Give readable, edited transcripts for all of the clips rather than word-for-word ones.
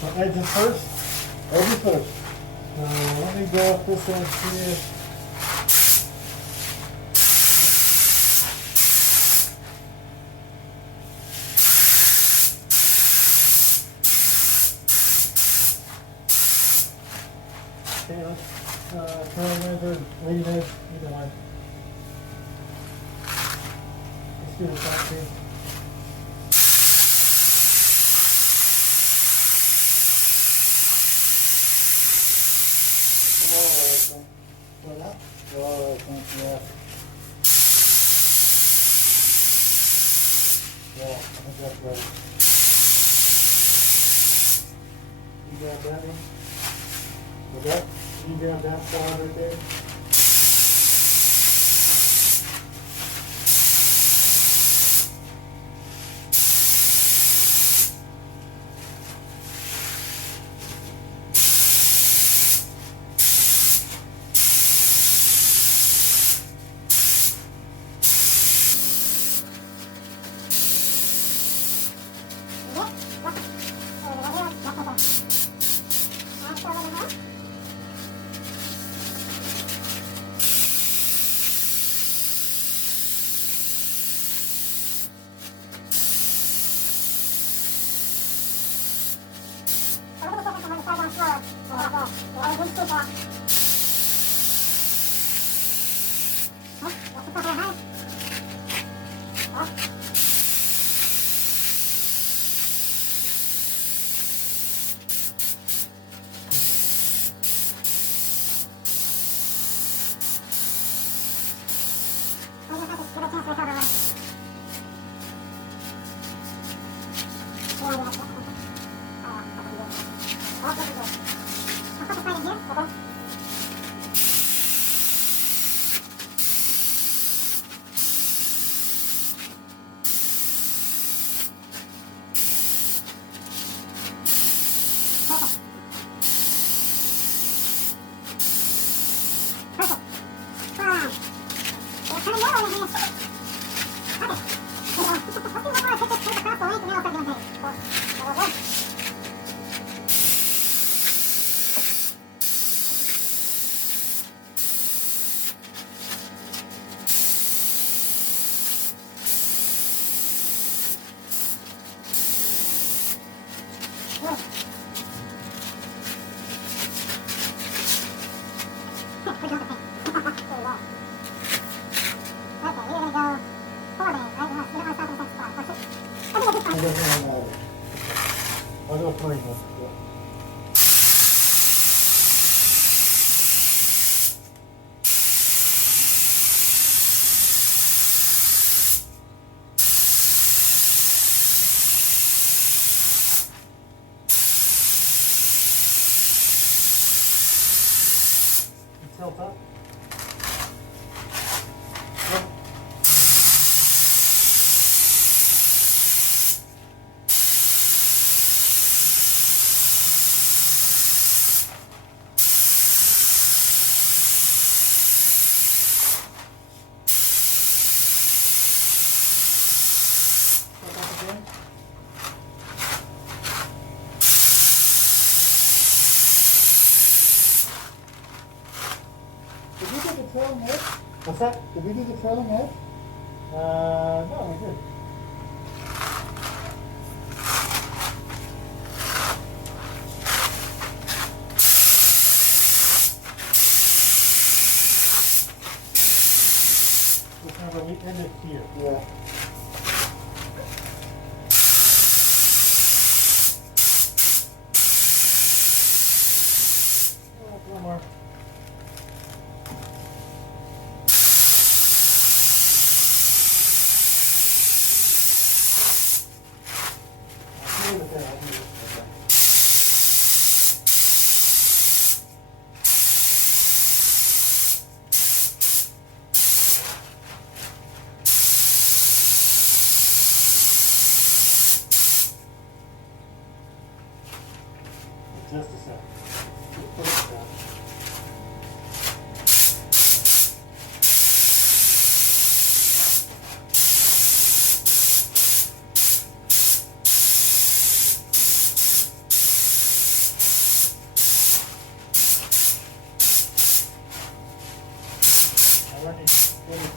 So edges first? Edges first. Let me go up this edge here. Okay, let's curling edge or leading edge, either one. Let's do the top piece. Yeah. Yeah, I think that's ready. You grab that one? Okay. You grab that side right there? I'll go 3 more. Tilt up. Did you do the trailing edge? What's that? Did we do the trailing edge? No, we did. Remember, we ended here. Yeah. One more. Just a sec. Put it down.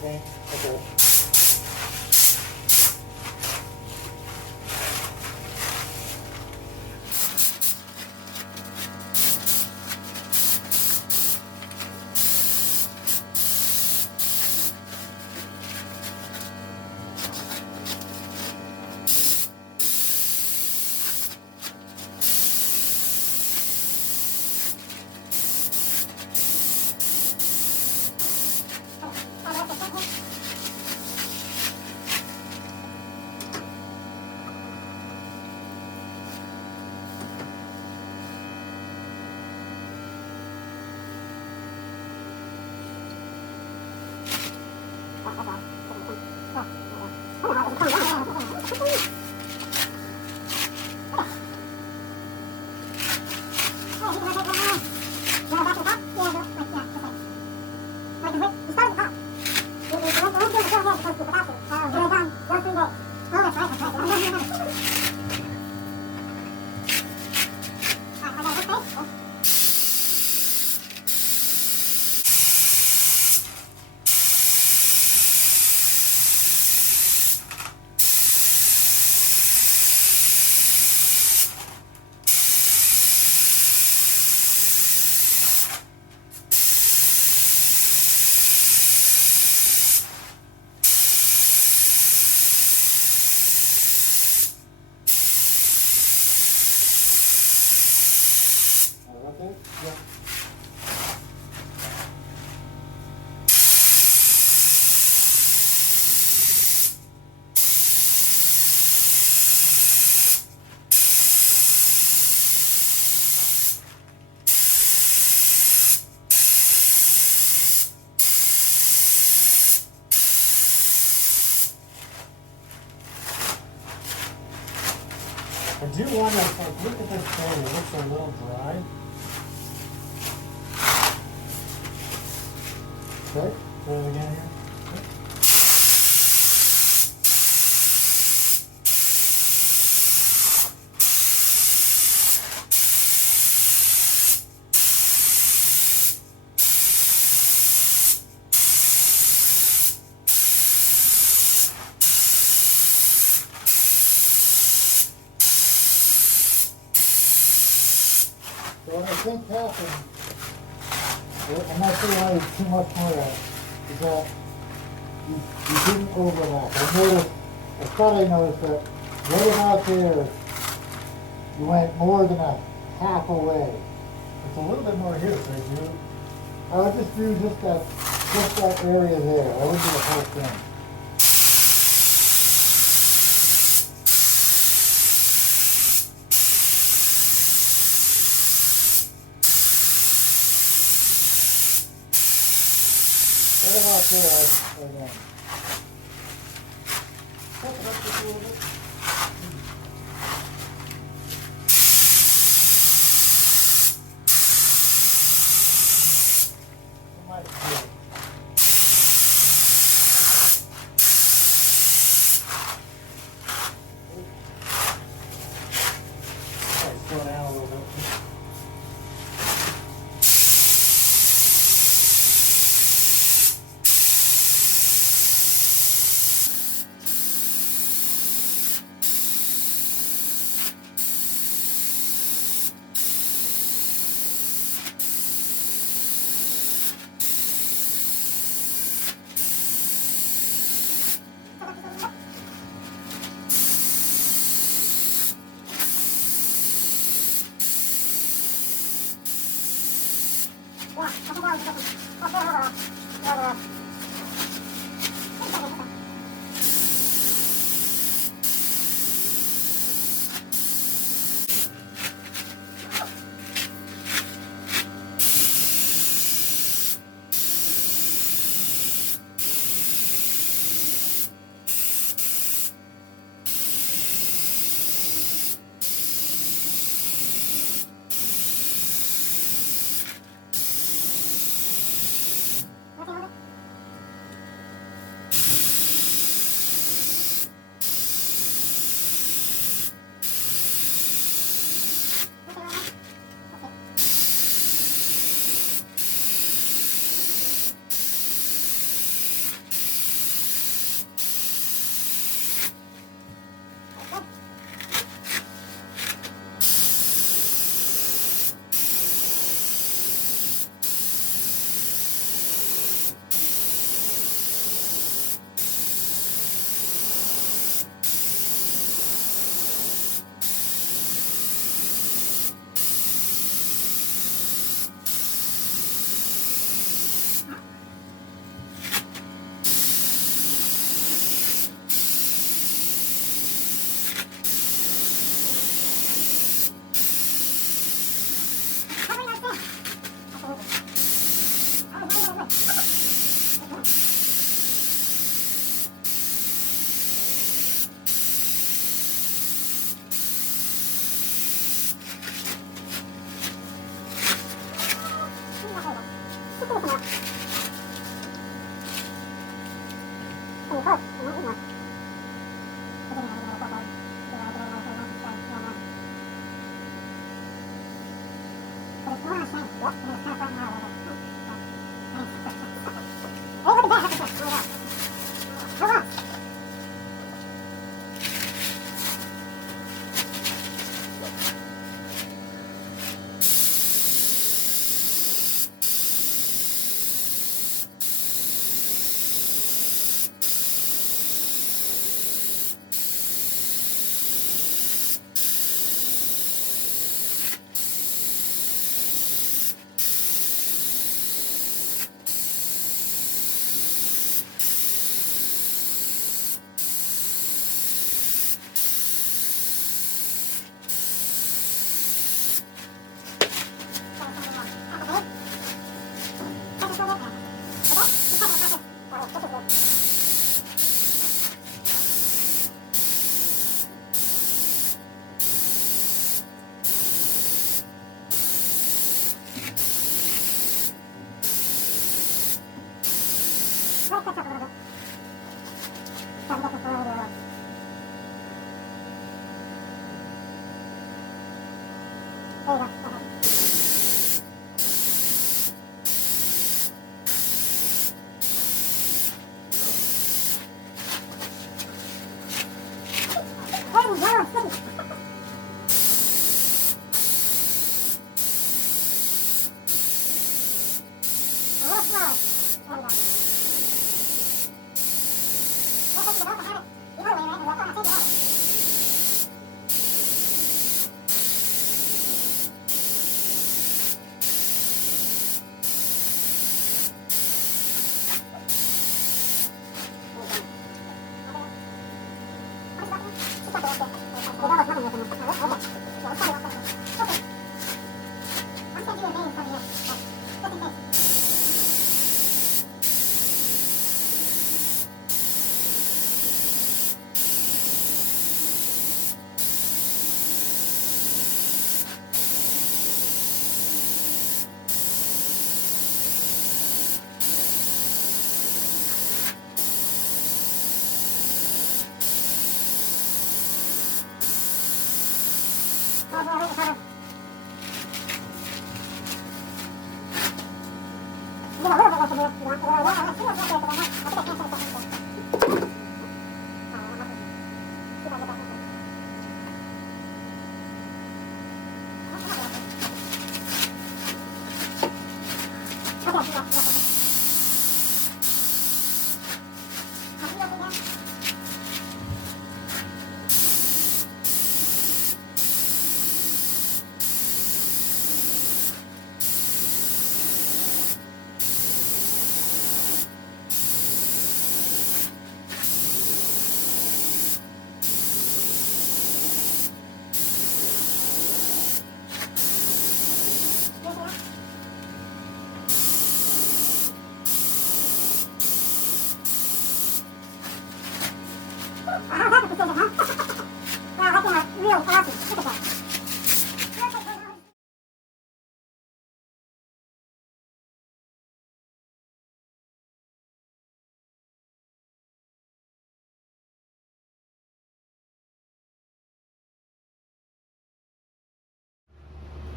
paint? Okay. Okay? Yeah. I do want to, like, look at this photo, it looks a little dry. Okay, try it again here. Okay. So what I think happened, I'm not sure why it's too much more of that, is that you didn't overlap. I thought I noticed that right about there, you went more than a half away. It's a little bit more here, so I would just do just that area there. I wouldn't do the whole thing. Right about there, I went. Step it up just a little bit. It might feel. Might slow down a little bit.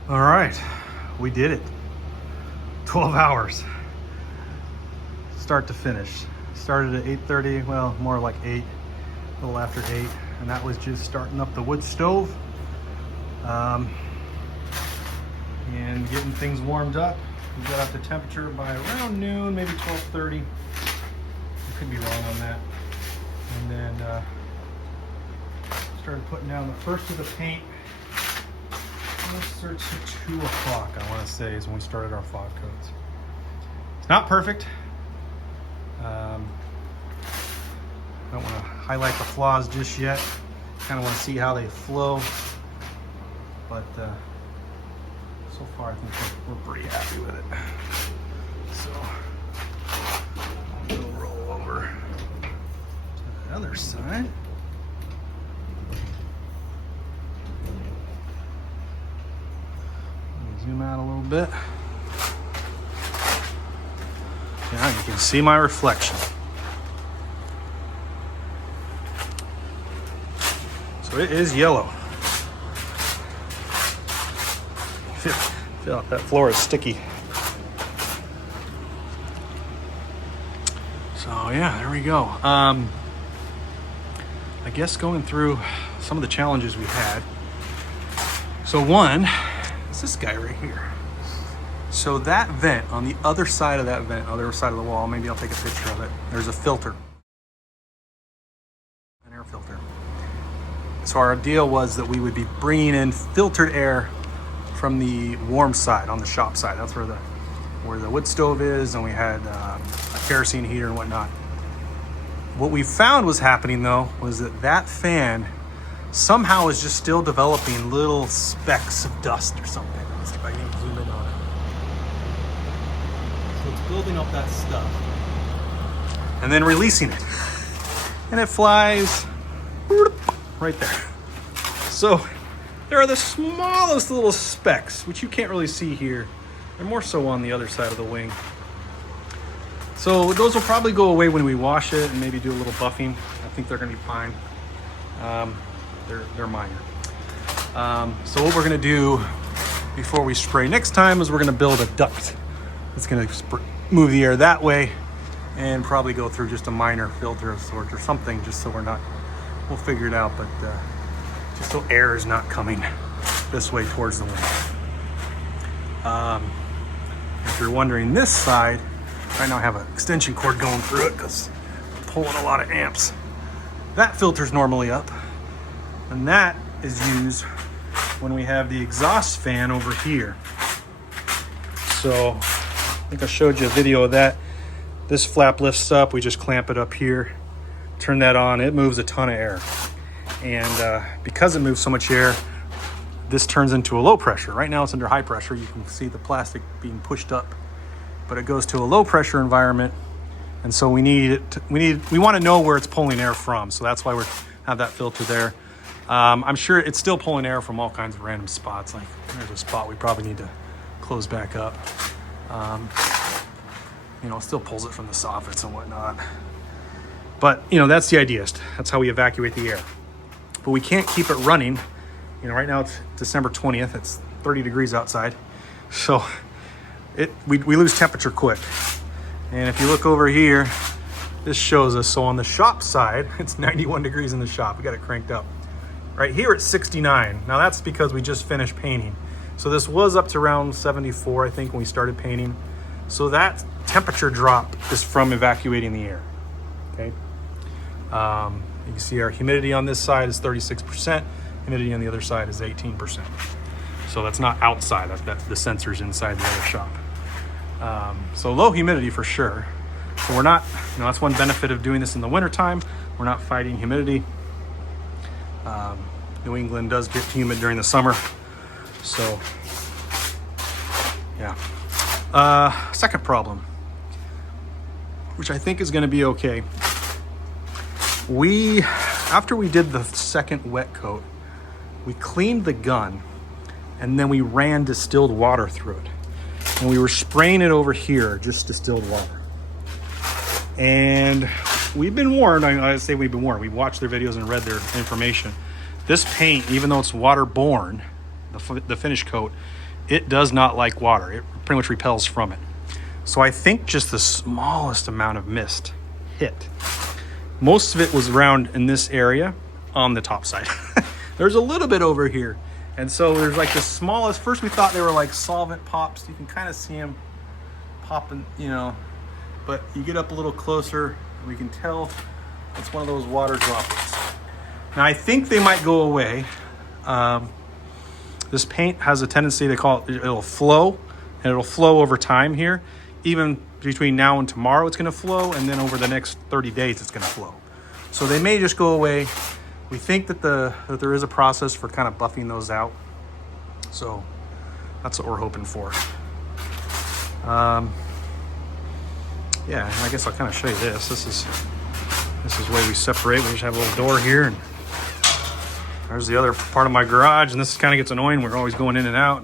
All right, we did it. 12 hours, start to finish. Started at 8:30, well, more like 8, a little after 8, and that was just starting up the wood stove and getting things warmed up. We got up to temperature by around noon, maybe 12:30. I could be wrong on that. And then started putting down the first of the paint. Closer to 2 o'clock, I want to say, is when we started our fog coats. It's not perfect. I don't want to highlight the flaws just yet. Kind of want to see how they flow. But so far, I think we're pretty happy with it. So I'm going to roll over to the other side. Zoom out a little bit. Now you can see my reflection. So it is yellow. feel like that floor is sticky. So yeah, there we go. I guess going through some of the challenges we had. So one is this guy right here. So that vent, on the other side of that vent, other side of the wall, maybe I'll take a picture of it. There's a filter, an air filter. So our deal was that we would be bringing in filtered air from the warm side, on the shop side. That's where the wood stove is, and we had a kerosene heater and whatnot. What we found was happening though was that fan somehow is just still developing little specks of dust or something. Let's see if I can zoom in on it. So it's building up that stuff and then releasing it, and it flies right there. So there are the smallest little specks, which you can't really see here. They're more so on the other side of the wing. So those will probably go away when we wash it and maybe do a little buffing. I think they're gonna be fine. They're minor. So what we're gonna do before we spray next time is we're gonna build a duct. It's gonna move the air that way and probably go through just a minor filter of sorts or something, just so we'll figure it out, but just so air is not coming this way towards the wing. If you're wondering, this side, right now I have an extension cord going through it because I'm pulling a lot of amps. That filter's normally up, and that is used when we have the exhaust fan over here. So I think I showed you a video of that. This flap lifts up, we just clamp it up here, turn that on, it moves a ton of air. And because it moves so much air, this turns into a low pressure. Right now it's under high pressure. You can see the plastic being pushed up, but it goes to a low pressure environment. And so we want to know where it's pulling air from. So that's why we have that filter there. I'm sure it's still pulling air from all kinds of random spots. Like there's a spot we probably need to close back up. It still pulls it from the soffits and whatnot. But that's the idea. That's how we evacuate the air. But we can't keep it running. Right now it's December 20th. It's 30 degrees outside. So we lose temperature quick. And if you look over here, this shows us. So on the shop side, it's 91 degrees in the shop. We got it cranked up. Right here it's 69. Now that's because we just finished painting. So this was up to around 74, I think, when we started painting. So that temperature drop is from evacuating the air. Okay. You can see our humidity on this side is 36%. Humidity on the other side is 18%. So that's not outside. That's the sensors inside the other shop. So low humidity for sure. So we're not, that's one benefit of doing this in the wintertime. We're not fighting humidity. New England does get humid during the summer. So, yeah. Second problem, which I think is going to be okay. After we did the second wet coat, we cleaned the gun and then we ran distilled water through it. And we were spraying it over here, just distilled water. And we've been warned, I say we've been warned, we watched their videos and read their information. This paint, even though it's waterborne, the finish coat, it does not like water. It pretty much repels from it. So I think just the smallest amount of mist hit. Most of it was around in this area on the top side. There's a little bit over here. And so there's like the smallest, first we thought they were like solvent pops. You can kind of see them popping, but you get up a little closer, we can tell it's one of those water droplets. Now I think they might go away. This paint has a tendency, they call it, it'll flow, and it'll flow over time here. Even between now and tomorrow it's gonna flow, and then over the next 30 days it's gonna flow. So they may just go away. We think that there is a process for kind of buffing those out. So that's what we're hoping for. Yeah, I guess I'll kind of show you this. This is the way we separate. We just have a little door here, and there's the other part of my garage, and this kind of gets annoying. We're always going in and out.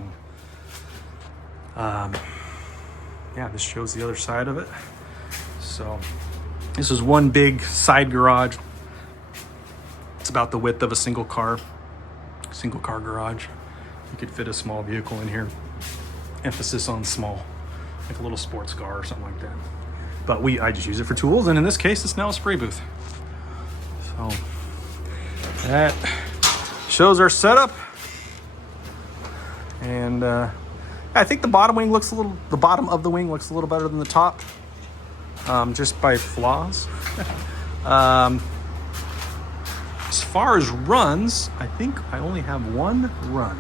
And, yeah, this shows the other side of it. So this is one big side garage. It's about the width of a single car garage. You could fit a small vehicle in here. emphasis on small, like a little sports car or something like that. But I just use it for tools, and in this case, it's now a spray booth. So that shows our setup. And I think the bottom of the wing looks a little better than the top, just by flaws. As far as runs, I think I only have one run,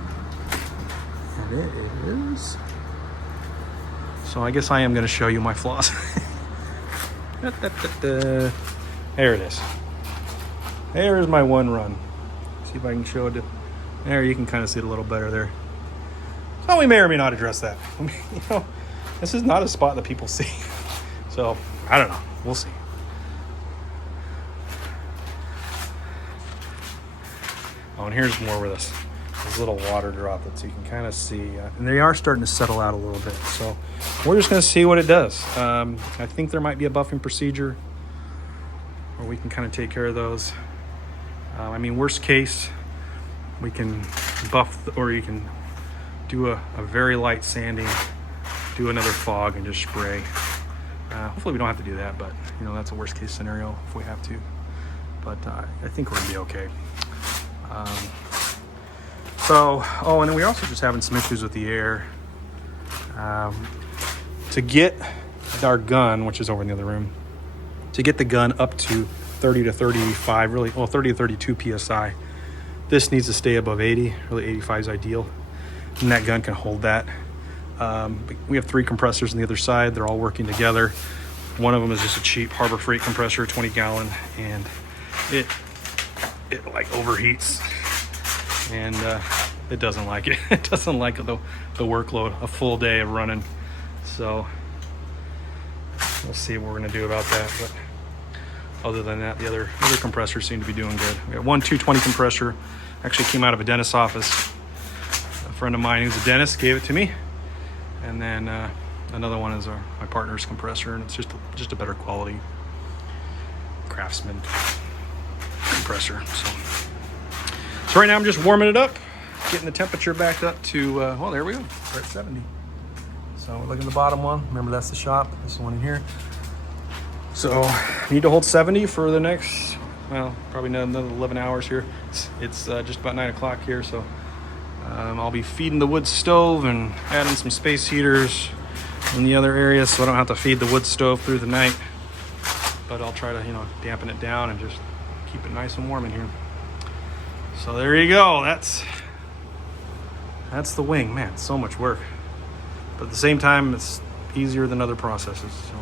and it is. So I guess I am going to show you my flaws. There it is. There's my one run. See if I can show it. There, you can kind of see it a little better there. So we may or may not address that. You know, this is not a spot that people see. So I don't know. We'll see. Oh, and here's more where this little water drop that you can kind of see. And they are starting to settle out a little bit. So we're just going to see what it does. I think there might be a buffing procedure where we can kind of take care of those. I mean, worst case, we can buff, or you can do a very light sanding, do another fog, and just spray. Hopefully we don't have to do that, but you know, that's a worst case scenario if we have to. But I think we're gonna be okay. And then we're also just having some issues with the air. To get our gun, which is over in the other room, to get the gun up to 30 to 35, 30 to 32 PSI, this needs to stay above 80. Really 85 is ideal. And that gun can hold that. We have 3 compressors on the other side. They're all working together. One of them is just a cheap Harbor Freight compressor, 20 gallon, and it like overheats, and it doesn't like it. It doesn't like the workload, a full day of running. So we'll see what we're gonna do about that. But other than that, the other compressors seem to be doing good. We got one 220 compressor, actually came out of a dentist's office. A friend of mine who's a dentist gave it to me. And then another one is my partner's compressor, and it's just a better quality Craftsman compressor. So right now I'm just warming it up, getting the temperature back up to, well, there we go, we're at 70. So we're looking at the bottom one. Remember, that's the shop. This one in here. So need to hold 70 for the next, well, probably another 11 hours here. It's just about 9 o'clock here, so I'll be feeding the wood stove and adding some space heaters in the other areas so I don't have to feed the wood stove through the night. But I'll try to, you know, dampen it down and just keep it nice and warm in here. So there you go. That's the wing. Man, so much work. But at the same time, it's easier than other processes. So